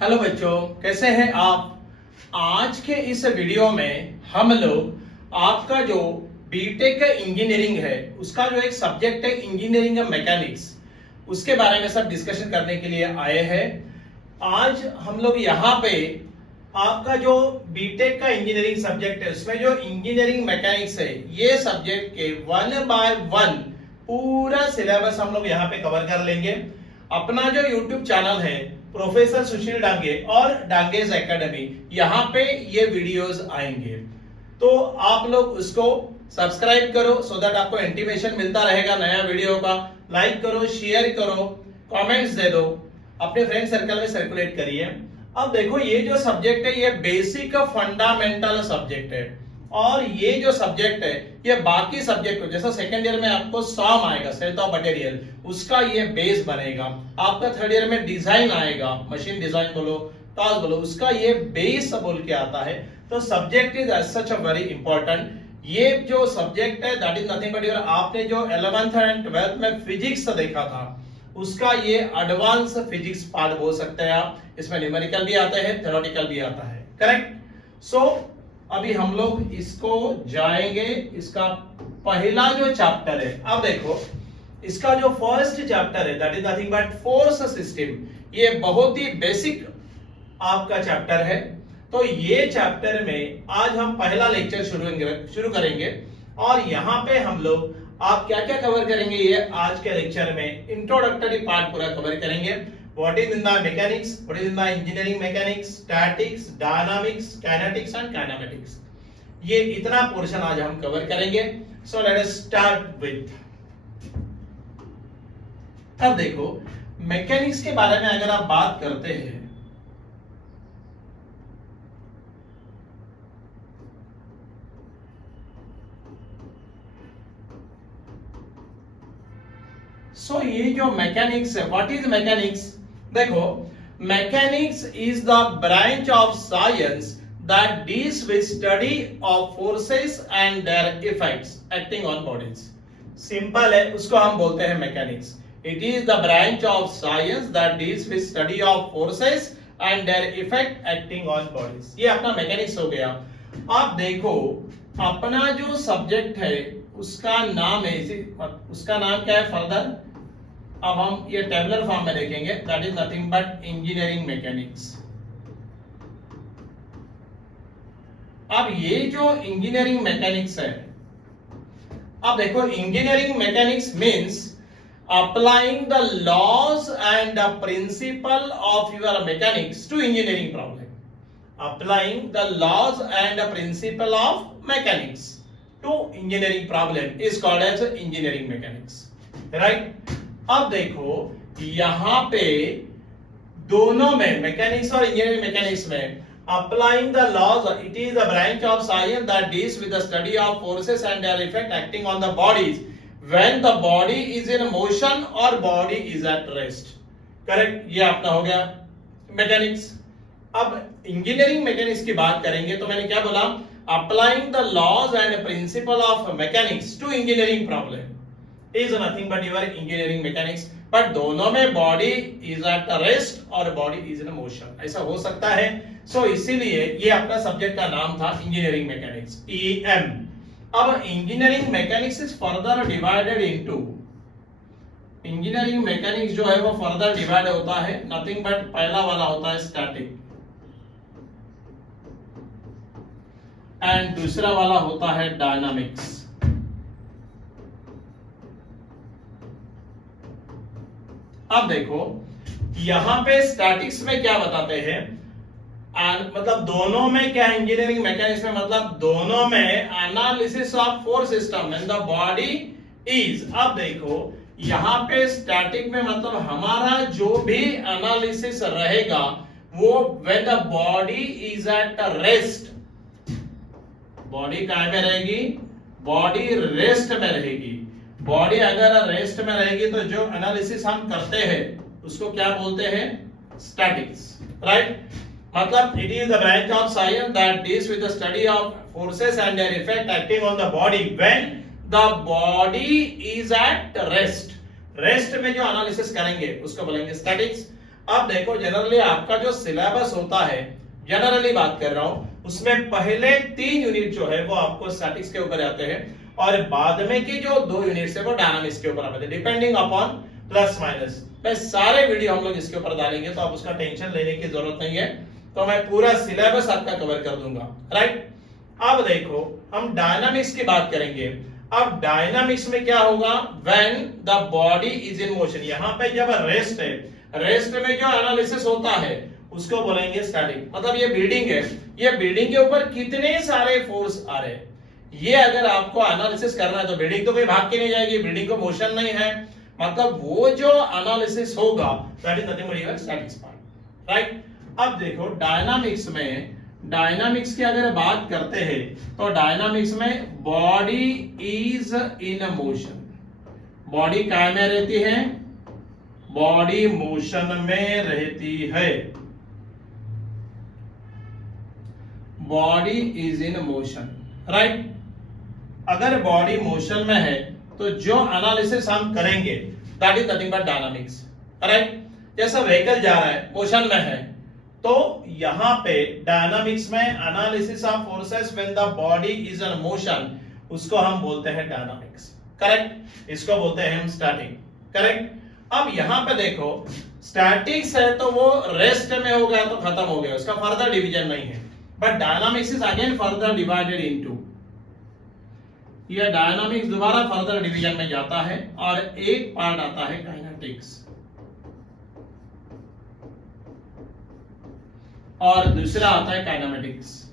Hello बच्चों, कैसे हैं आप। आज के इस वीडियो में हम लोग आपका जो बीटेक इंजीनियरिंग है उसका जो एक सब्जेक्ट है इंजीनियरिंग मैकेनिक्स, उसके बारे में सब डिस्कशन करने के लिए आए हैं। आज हम लोग यहाँ पे आपका जो बीटेक का इंजीनियरिंग सब्जेक्ट है उसमें जो इंजीनियरिंग मैकेनिक्स है ये सब्जेक्ट के 1 बाय 1 पूरा सिलेबस हम लोग यहाँ पे कवर कर लेंगे। अपना जो यूट्यूब चैनल है प्रोफेसर सुशील डांगे और डांगेज एकेडमी, यहाँ पे ये वीडियोस आएंगे, तो आप लोग उसको सब्सक्राइब करो सो दैट आपको इंटीमेशन मिलता रहेगा नया वीडियो का। लाइक करो, शेयर करो, कमेंट्स दे दो, अपने फ्रेंड सर्कल में सर्कुलेट करिए। अब देखो ये जो सब्जेक्ट है ये बेसिक फंडामेंटल सब्जेक्ट है और ये जो सब्जेक्ट है ये बाकी सब्जेक्ट जैसा सेकंड ईयर में आपको सॉम आएगा, सेट ऑफ मटेरियल, उसका ये बेस बनेगा। आपका थर्ड ईयर में डिजाइन आएगा, मशीन डिजाइन बोलो, टास्क बोलो, उसका ये बेस बोल के आता है। तो subject is as such a very important. ये जो सब्जेक्ट है that is nothing but your, आपने जो 11th एंड 12th में फिजिक्स देखा था उसका ये एडवांस फिजिक्स पार्ट बोल सकते हैं आप। इसमें न्यूमेरिकल भी आता है, थ्योरेटिकल भी आता है, करेक्ट। सो अभी हम लोग इसको जाएंगे, इसका पहला जो चैप्टर है। अब देखो इसका जो फर्स्ट चैप्टर है that is nothing but force system, ये बहुत ही बेसिक आपका चैप्टर है। तो ये चैप्टर में आज हम पहला लेक्चर शुरू करेंगे और यहाँ पे हम लोग आप क्या क्या कवर करेंगे ये आज के लेक्चर में इंट्रोडक्टरी पार्ट पूरा कवर करेंगे। What is in the mechanics? What is in the engineering mechanics? Statics, dynamics, kinetics and kinematics. ये इतना पोर्शन आज हम कवर करेंगे। So let us start with. अब देखो मैकेनिक्स के बारे में अगर आप बात करते हैं सो ये जो मैकेनिक्स है, व्हाट इज मैकेनिक्स? देखो mechanics is the branch of science that deals with study of forces and their effects acting on bodies. Simple है, उसको हम बोलते हैं mechanics. It is the branch of science that deals with study of forces and their effect acting on bodies. ये अपना mechanics हो गया। आप देखो अपना जो सब्जेक्ट है उसका नाम है, उसका नाम क्या है फर्दर, अब हम ये टेबुलर फॉर्म में देखेंगे, that is nothing but engineering mechanics. अब ये जो इंजीनियरिंग मैकेनिक्स है, अब देखो engineering mechanics means applying the laws and the principle of your mechanics to engineering problem. Applying the laws and the principle of mechanics to engineering problem is called as engineering mechanics, right. अब देखो यहां पे दोनों में mechanics और engineering mechanics में applying the laws, it is a branch of science that deals with the study of forces and their effect acting on the bodies when the body is in motion और body is at rest, correct. ये अपना हो गया mechanics. अब engineering mechanics की बात करेंगे तो मैंने क्या बोला, applying the laws and principle of mechanics to engineering problem is nothing but your engineering mechanics, but दोनों में body is at rest और body is in motion, ऐसा हो सकता है। सो इसीलिए ये अपना सब्जेक्ट का नाम था इंजीनियरिंग मैकेनिक्स, EM। अब engineering mechanics is further divided into, engineering mechanics जो है वो फर्दर डिवाइड होता है, नथिंग बट पहला वाला होता है स्टैटिक एंड दूसरा वाला होता है डायनामिक्स। अब देखो यहां पे स्टैटिक्स में क्या बताते हैं, मतलब दोनों में क्या, इंजीनियरिंग मैकेनिक्स में मतलब दोनों में analysis of force system and the body is. अब देखो यहां पे स्टैटिक में मतलब हमारा जो भी एनालिसिस रहेगा वो when the body is at rest, body कहां में रहेगी, बॉडी रेस्ट में रहेगी। बॉडी अगर रेस्ट में रहेगी तो जो एनालिसिस हम करते हैं उसको क्या बोलते हैं, स्टैटिक्स, राइट। मतलब it is the branch of science that deals with the study of forces and their effect acting on the body when the body is at rest. Rest में जो एनालिसिस करेंगे उसको बोलेंगे स्टैटिक्स। अब देखो generally आपका जो सिलेबस होता है, जनरली बात कर रहा हूं, उसमें पहले 3 यूनिट जो है वो आपको स्टैटिक्स के ऊपर आते हैं और बाद में की जो 2 यूनिट्स है वो डायनामिक्स के ऊपर आते हैं, डिपेंडिंग अपॉन प्लस माइनस। मैं सारे वीडियो हम लोग इसके ऊपर डालेंगे तो आप उसका टेंशन लेने की जरूरत नहीं है, तो मैं पूरा सिलेबस आपका कवर कर दूंगा, राइट। अब देखो हम डायनामिक्स की बात करेंगे। अब डायनामिक्स में क्या होगा, when the body is in motion, यहां पे जब रेस्ट है, रेस्ट में जो एनालिसिस होता है उसको बोलेंगे स्टैटिक। मतलब ये बिल्डिंग है, ये बिल्डिंग के ऊपर कितने सारे फोर्स आ रहे हैं, ये अगर आपको एनालिसिस करना है तो बिल्डिंग तो कोई भाग के नहीं जाएगी, बिल्डिंग को मोशन नहीं है, मतलब वो जो एनालिसिस होगा that is nothing but your statics part, right. अब देखो डायनामिक्स में, डायनामिक्स की अगर बात करते हैं तो डायनामिक्स में body is in motion, body काय में रहती है, बॉडी मोशन में रहती है, body is in motion, right. अगर बॉडी मोशन में है तो जो एनालिसिस हम करेंगे that is nothing but dynamics, right. जैसा व्हीकल जा रहा है, मोशन में है, तो यहां पे डायनामिक्स में analysis of forces when the body is in motion, उसको हम बोलते हैं डायनामिक्स, करेक्ट। इसको बोलते हैं हम स्टैटिक, करेक्ट। अब यहां पे देखो स्टैटिक्स है तो वो रेस्ट में हो गया तो खत्म हो गया, उसका फर्दर डिवीजन नहीं है, but dynamics is again further divided into, ये डायनामिक्स दोबारा फर्दर डिवीजन में जाता है और एक पार्ट आता है काइनेटिक्स और दूसरा आता है काइनेमेटिक्स।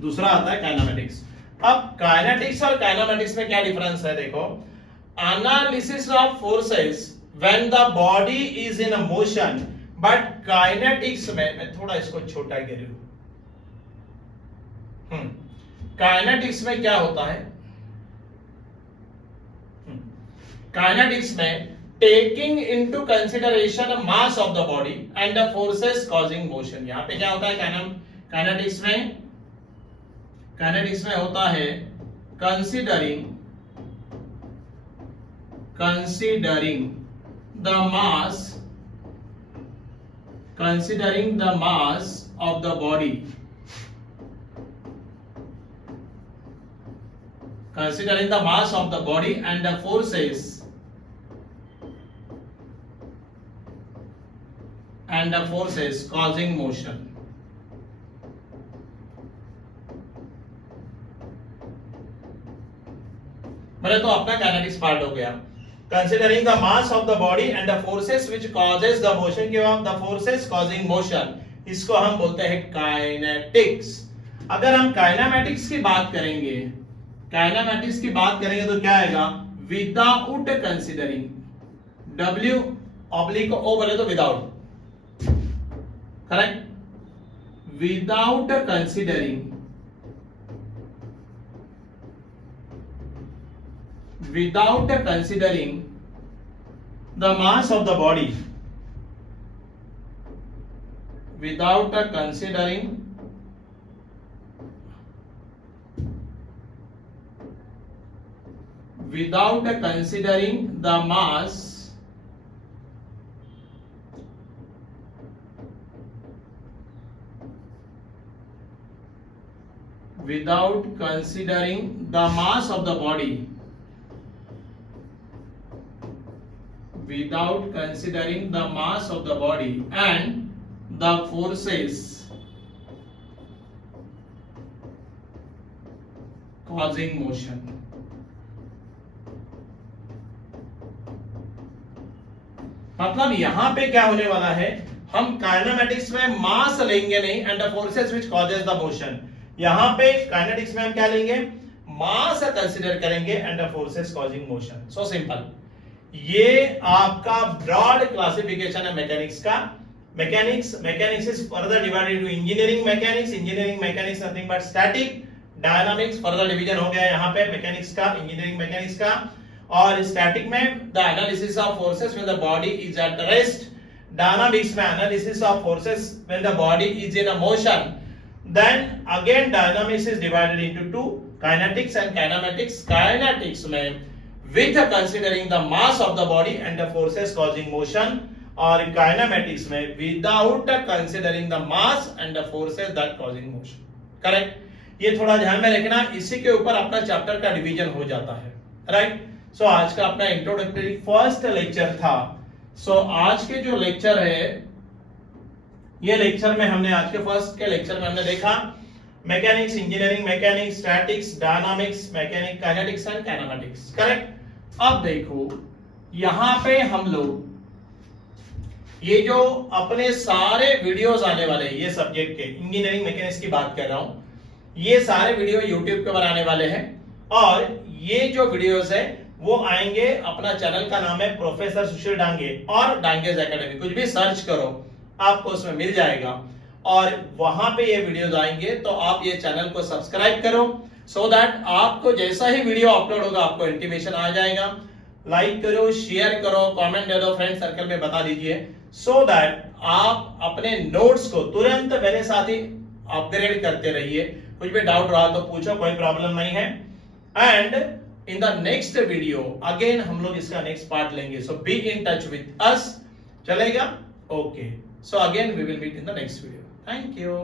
दूसरा आता है काइनेमेटिक्स। अब काइनेटिक्स और काइनेमेटिक्स में क्या डिफरेंस है, देखो analysis of forces when the body is in motion, but kinetics में, मैं थोड़ा इसको छोटा कर रही हूं, काइनेटिक्स में क्या होता है, काइनेटिक्स में taking into consideration mass of the body and the forces causing motion. यहां पे क्या होता है काइनेटिक्स में, काइनेटिक्स में होता है considering the mass, considering the mass of the body, considering the mass of the body and the forces causing motion। मेरे तो अपना काइनेटिक्स पार्ट हो गया, considering the mass of the body and the forces which causes the motion, के बाद the forces causing motion, इसको हम बोलते हैं काइनेटिक्स। अगर हम काइनेमेटिक्स की बात करेंगे, काइनेमेटिक्स की बात करेंगे तो क्या आएगा, without considering, W oblique O बोले तो without, correct, without considering, without considering the mass of the body, without considering the mass of the body, without considering the mass of the body and the forces causing motion। मतलब यहां पे क्या होने वाला है, हम काइनेमेटिक्स में मास लेंगे नहीं and the forces which causes the motion, यहां पे काइनेटिक्स में हम क्या लेंगे, मास कंसीडर करेंगे and the forces causing motion. So simple, ये आपका ब्रॉड क्लासिफिकेशन है मैकेनिक्स का। Mechanics is further divided into engineering mechanics nothing but static, dynamics further division हो गया यहाँ पे मैकेनिक्स का, इंजीनियरिंग मैकेनिक्स का, और स्टैटिक में the analysis of forces when the body is at rest, dynamics में analysis of forces when the body is in a motion. Then again dynamics is divided into two, kinetics and kinematics. Kinetics में with considering the mass of the body and the forces causing motion, और kinematics में without considering the mass and the forces that causing motion. Correct, ये थोड़ा ध्यान में रखना, इसी के ऊपर अपना चैप्टर का डिवीजन हो जाता है। राइट, सो आज का अपना इंट्रोडक्टरी फर्स्ट लेक्चर था। सो आज के जो लेक्चर है, ये लेक्चर में हमने आज के फर्स्ट के लेक्चर में हमने देखा mechanics, engineering mechanics, statics, dynamics, mechanic, kinetics and kinematics. Correct. अब देखो यहां पे हम लोग ये जो अपने सारे वीडियोस आने वाले हैं, ये सब्जेक्ट के इंजीनियरिंग मैकेनिक्स की बात कर रहा हूं, ये सारे वीडियो YouTube के ऊपर आने वाले हैं, और ये जो वीडियोस है वो आएंगे, अपना चैनल का नाम है प्रोफेसर सुशील डांगे और डांगेज एकेडमी, कुछ भी सर्च करो आपको उसमें मिल जाएगा, और वहां पे ये वीडियोस आएंगे। तो आप ये चैनल को सब्सक्राइब करो, सो दैट आपको जैसा ही वीडियो अपलोड होगा आपको इंटीमेशन आ जाएगा। लाइक करो, शेयर करो, कमेंट दे दो, फ्रेंड सर्कल में बता दीजिए, सो दैट आप अपने नोट्स को तुरंत मेरे साथ ही अपग्रेड करते रहिए। कुछ भी डाउट रहा तो पूछो, कोई प्रॉब्लम नहीं है। And in the next video again हम लोग इसका नेक्स्ट पार्ट लेंगे, so be in touch with us. चलेगा? Okay, so again we will meet in the next video. Thank you.